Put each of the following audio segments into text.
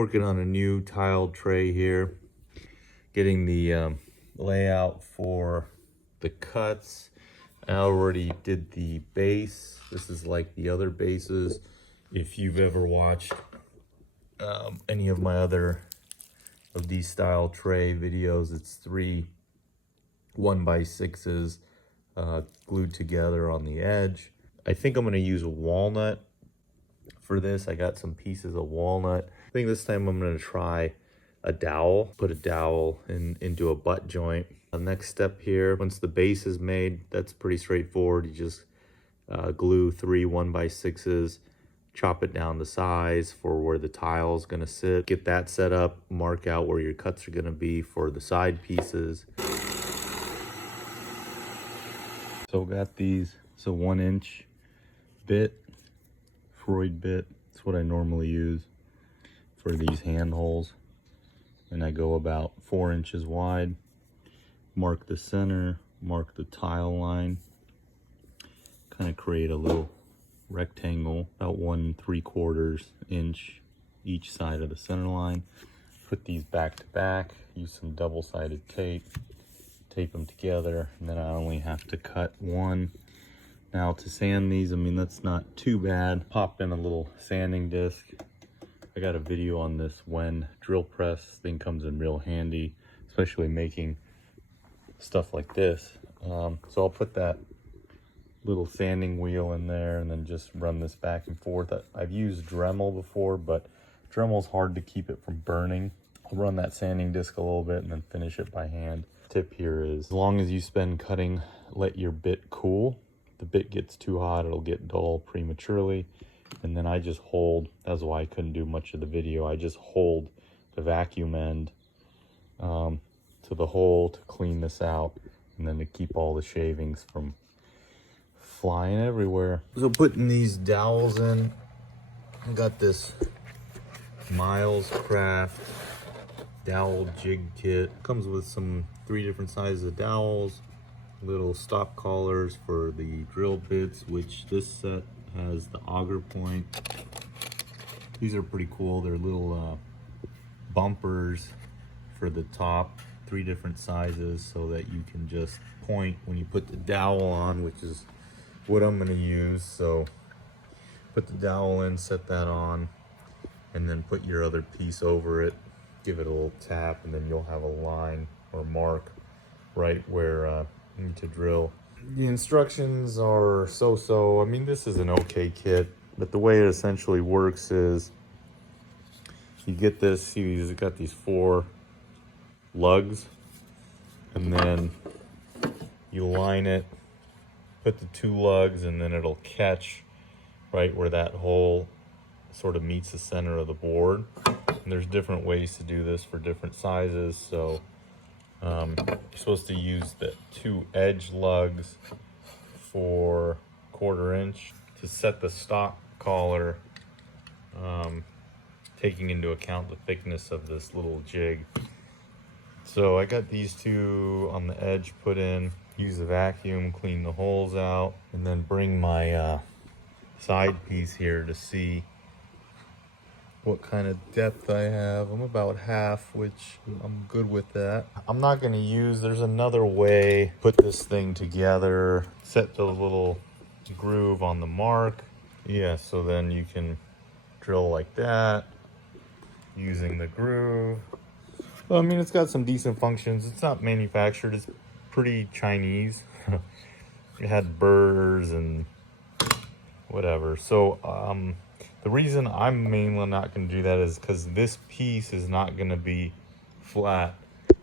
Working on a new tiled tray here, getting the layout for the cuts. I already did the base. This is like the other bases. If you've ever watched any of my other of these style tray videos, it's 3 1x6s glued together on the edge. I think I'm going to use a walnut for this. I got some pieces of walnut. I think this time I'm going to try a dowel. Put a dowel into a butt joint. The next step here, once the base is made, that's pretty straightforward. You just glue 3 1x6s, chop it down to size for where the tile is going to sit. Get that set up, mark out where your cuts are going to be for the side pieces. So got these, it's a 1-inch bit, Freud bit. It's what I normally use for these hand holes. And I go about 4 inches wide. Mark the center, mark the tile line. Kind of create a little rectangle, about 1 3/4 inch each side of the center line. Put these back to back, use some double-sided tape. Tape them together, and then I only have to cut one. Now to sand these, I mean, that's not too bad. Pop in a little sanding disc. I got a video on this when drill press. This thing comes in real handy, especially making stuff like this. So I'll put that little sanding wheel in there and then just run this back and forth. I've used Dremel before, but Dremel's hard to keep it from burning. I'll run that sanding disc a little bit and then finish it by hand. Tip here is, as long as you spend cutting, let your bit cool. If the bit gets too hot, it'll get dull prematurely. And then I just hold, that's why I couldn't do much of the video, I just hold the vacuum end to the hole to clean this out, and then to keep all the shavings from flying everywhere. So putting these dowels in, I got this Miles Craft dowel jig kit. Comes with some 3 different sizes of dowels, little stop collars for the drill bits, which this set has the auger point. These are pretty cool. They're little bumpers for the top, 3 different sizes, so that you can just point when you put the dowel on, which is what I'm going to use. So put the dowel in, set that on, and then put your other piece over it, give it a little tap, and then you'll have a line or mark right where you need to drill. The instructions are so-so. I mean, this is an okay kit, but the way it essentially works is you get this, see, it's got these 4 lugs, and then you line it, put the 2 lugs, and then it'll catch right where that hole sort of meets the center of the board. And there's different ways to do this for different sizes. So you're supposed to use the 2 edge lugs for 1/4 inch to set the stock collar, taking into account the thickness of this little jig. So I got these 2 on the edge put in, use the vacuum, clean the holes out, and then bring my side piece here to see what kind of depth I have. I'm about half, which I'm good with that. I'm not going to use, there's another way, put this thing together, set the little groove on the mark. Yeah, so then you can drill like that using the groove. Well, I mean, it's got some decent functions. It's not manufactured, it's pretty Chinese. It had burrs and whatever. So the reason I'm mainly not going to do that is because this piece is not going to be flat.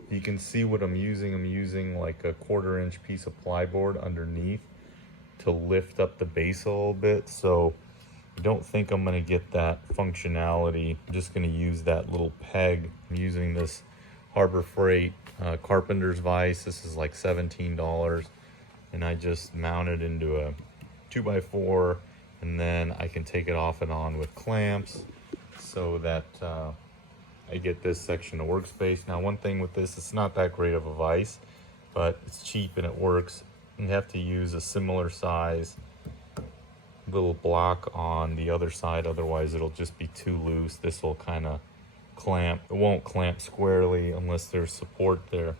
You can see what I'm using. I'm using like a 1/4 inch piece of plyboard underneath to lift up the base a little bit. So I don't think I'm going to get that functionality. I'm just going to use that little peg. I'm using this Harbor Freight carpenter's vise. This is like $17, and I just mount it into a 2x4, and then I can take it off and on with clamps so that I get this section of workspace. Now, one thing with this, it's not that great of a vise, but it's cheap and it works. You have to use a similar size little block on the other side, otherwise it'll just be too loose. This will kind of clamp. It won't clamp squarely unless there's support there.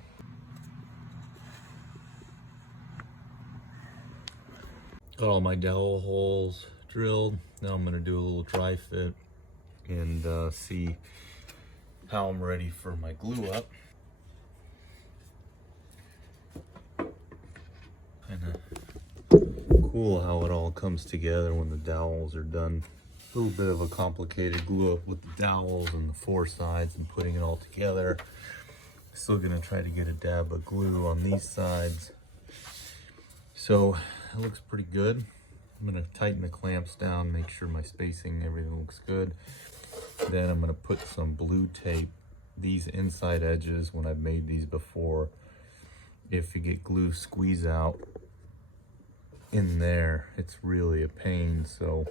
Got all my dowel holes drilled. Now I'm gonna do a little dry fit and see how I'm ready for my glue up. Kinda cool how it all comes together when the dowels are done. A little bit of a complicated glue up with the dowels and the four sides and putting it all together. Still gonna try to get a dab of glue on these sides. So it looks pretty good. I'm gonna tighten the clamps down, make sure my spacing, everything looks good. Then I'm gonna put some blue tape, these inside edges, when I've made these before, if you get glue squeeze out in there, it's really a pain. So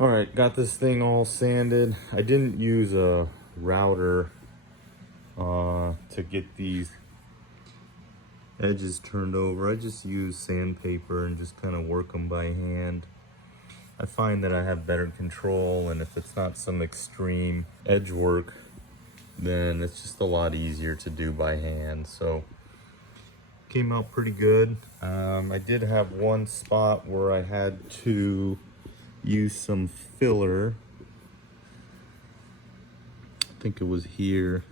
all right, got this thing all sanded. I didn't use a router to get these edges turned over. I just use sandpaper and just kind of work them by hand. I find that I have better control, and if it's not some extreme edge work, then it's just a lot easier to do by hand. So came out pretty good. I did have one spot where I had to use some filler. I think it was here.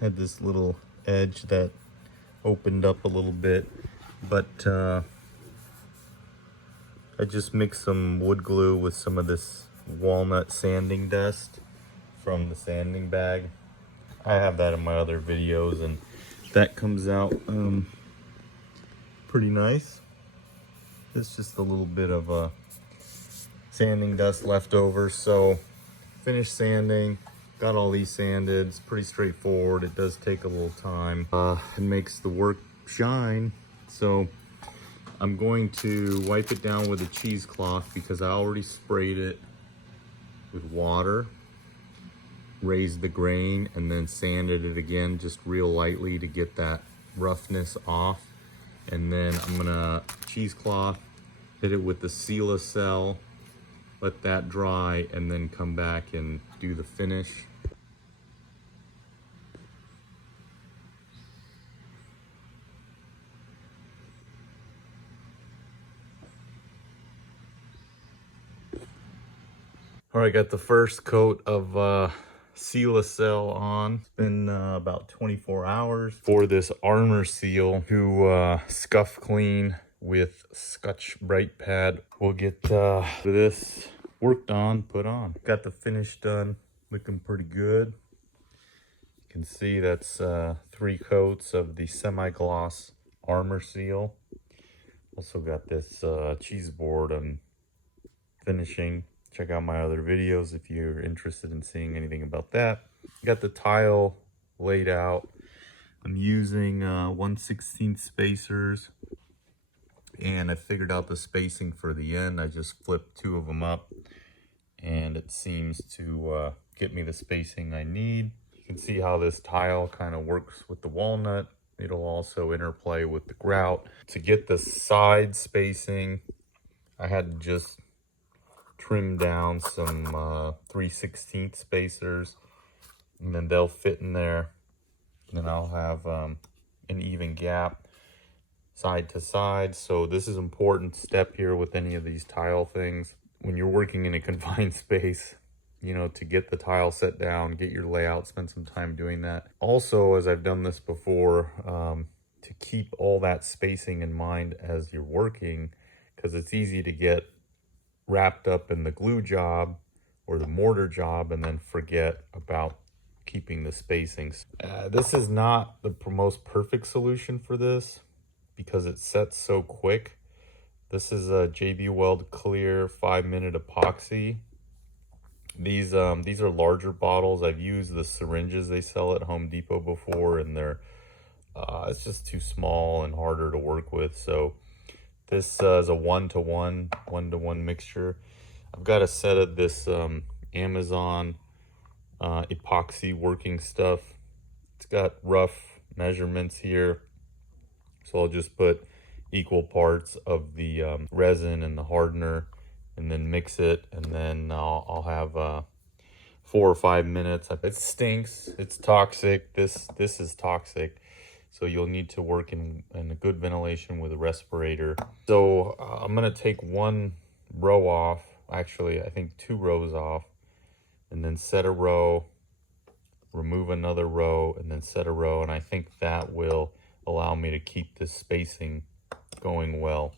Had this little edge that opened up a little bit, but I just mixed some wood glue with some of this walnut sanding dust from the sanding bag. I have that in my other videos, and that comes out pretty nice. It's just a little bit of sanding dust left over. So finished sanding, got all these sanded. It's pretty straightforward. It does take a little time. It makes the work shine. So I'm going to wipe it down with a cheesecloth because I already sprayed it with water, raised the grain, and then sanded it again just real lightly to get that roughness off. And then I'm gonna cheesecloth, hit it with the Seal-A-Cell, let that dry, and then come back and do the finish. All right, got the first coat of Seal-A-Cell on. It's been about 24 hours for this armor seal to scuff clean with Scotch Brite Pad. We'll get this worked on, put on. Got the finish done, looking pretty good. You can see that's 3 coats of the semi-gloss armor seal. Also got this cheese board I'm finishing. Check out my other videos if you're interested in seeing anything about that. Got the tile laid out. I'm using 1/16 spacers, and I figured out the spacing for the end. I just flipped 2 of them up, and it seems to get me the spacing I need. You can see how this tile kind of works with the walnut. It'll also interplay with the grout. To get the side spacing, I had to just trim down some 3/16 spacers, and then they'll fit in there. And then I'll have an even gap side to side. So this is an important step here with any of these tile things. When you're working in a confined space, you know, to get the tile set down, get your layout, spend some time doing that. Also, as I've done this before, to keep all that spacing in mind as you're working, because it's easy to get wrapped up in the glue job or the mortar job and then forget about keeping the spacings. This is not the most perfect solution for this because it sets so quick. This is a JB Weld Clear 5-minute epoxy. These are larger bottles. I've used the syringes they sell at Home Depot before, and they're it's just too small and harder to work with. So this is a one-to-one mixture. I've got a set of this Amazon epoxy working stuff. It's got rough measurements here, so I'll just put equal parts of the resin and the hardener and then mix it, and then I'll have 4 or 5 minutes. It stinks, it's toxic. This is toxic, so you'll need to work in a good ventilation with a respirator. So I'm gonna take one row off, actually I think 2 rows off, and then set a row, remove another row, and then set a row, and I think that will allow me to keep this spacing going well.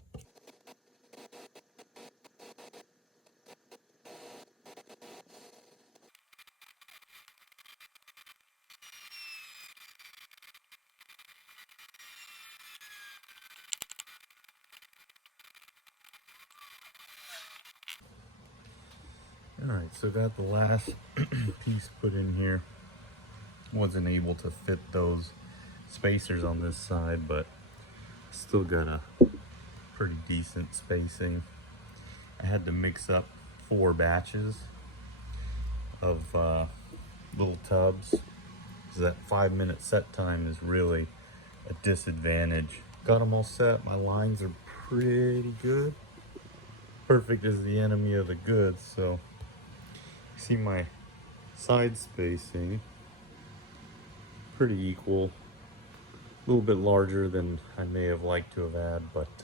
All right, so got the last piece put in here. Wasn't able to fit those spacers on this side, but still got a pretty decent spacing. I had to mix up 4 batches of little tubs, so that 5-minute set time is really a disadvantage. Got them all set. My lines are pretty good. Perfect is the enemy of the good. So see my side spacing, pretty equal. A little bit larger than I may have liked to have had, but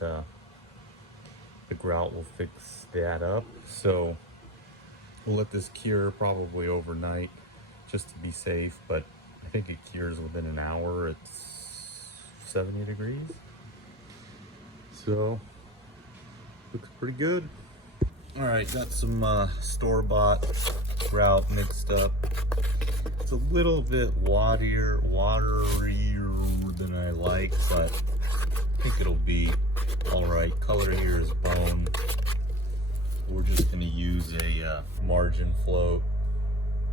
the grout will fix that up. So we'll let this cure probably overnight just to be safe, but I think it cures within an hour. It's 70 degrees. So looks pretty good. All right, got some store-bought grout mixed up. It's a little bit waterier than I like, but I think it'll be all right. Color here is bone. We're just gonna use a margin float,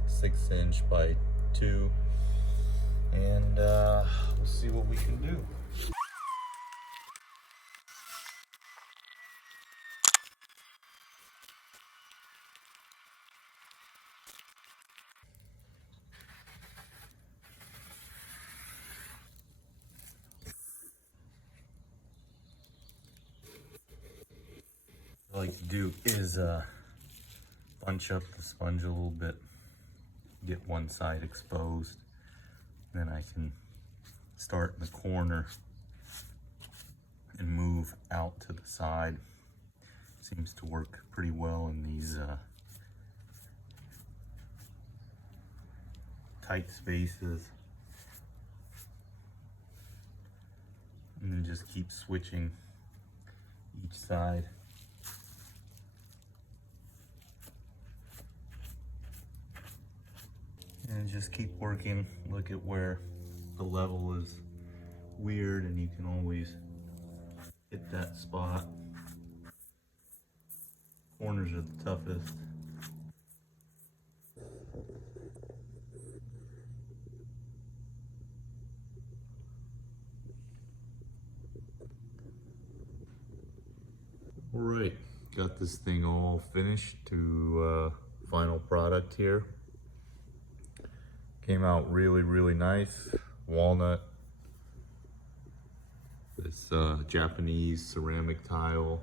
6" by 2, and we'll see what we can do. What I like to do is bunch up the sponge a little bit, get one side exposed, then I can start in the corner and move out to the side. Seems to work pretty well in these tight spaces. And then just keep switching each side. And just keep working. Look at where the level is weird, and you can always hit that spot. Corners are the toughest. All right, got this thing all finished to final product here. Came out really nice. Walnut. This Japanese ceramic tile.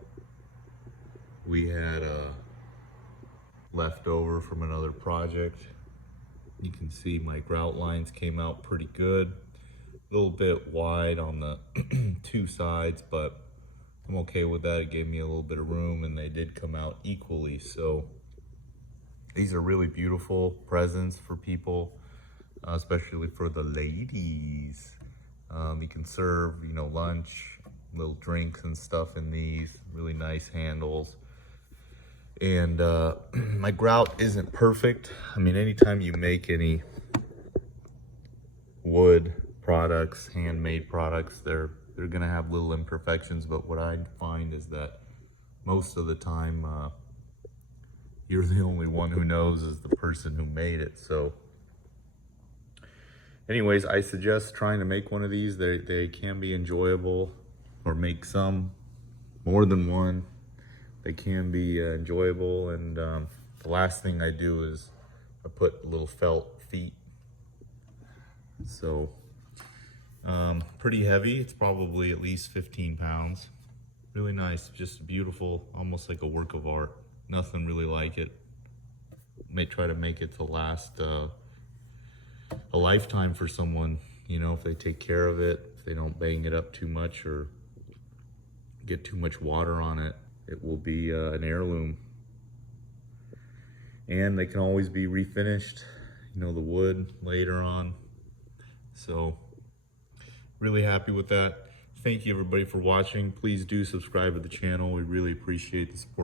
We had leftover from another project. You can see my grout lines came out pretty good. A little bit wide on the 2 sides, but I'm okay with that. It gave me a little bit of room, and they did come out equally. So these are really beautiful presents for people, especially for the ladies. You can serve, lunch, little drinks and stuff in these. Really nice handles. And my grout isn't perfect. I mean, anytime you make any wood products, handmade products, they're gonna have little imperfections, but what I find is that most of the time you're the only one who knows is the person who made it. So anyways, I suggest trying to make one of these. They can be enjoyable, or make some, more than one. They can be enjoyable. And the last thing I do is I put little felt feet. So pretty heavy. It's probably at least 15 pounds. Really nice, just beautiful, almost like a work of art. Nothing really like it. May try to make it to last a lifetime for someone, you know, if they take care of it, if they don't bang it up too much or get too much water on it, it will be an heirloom. And they can always be refinished, you know, the wood later on. So really happy with that. Thank you everybody for watching. Please do subscribe to the channel. We really appreciate the support.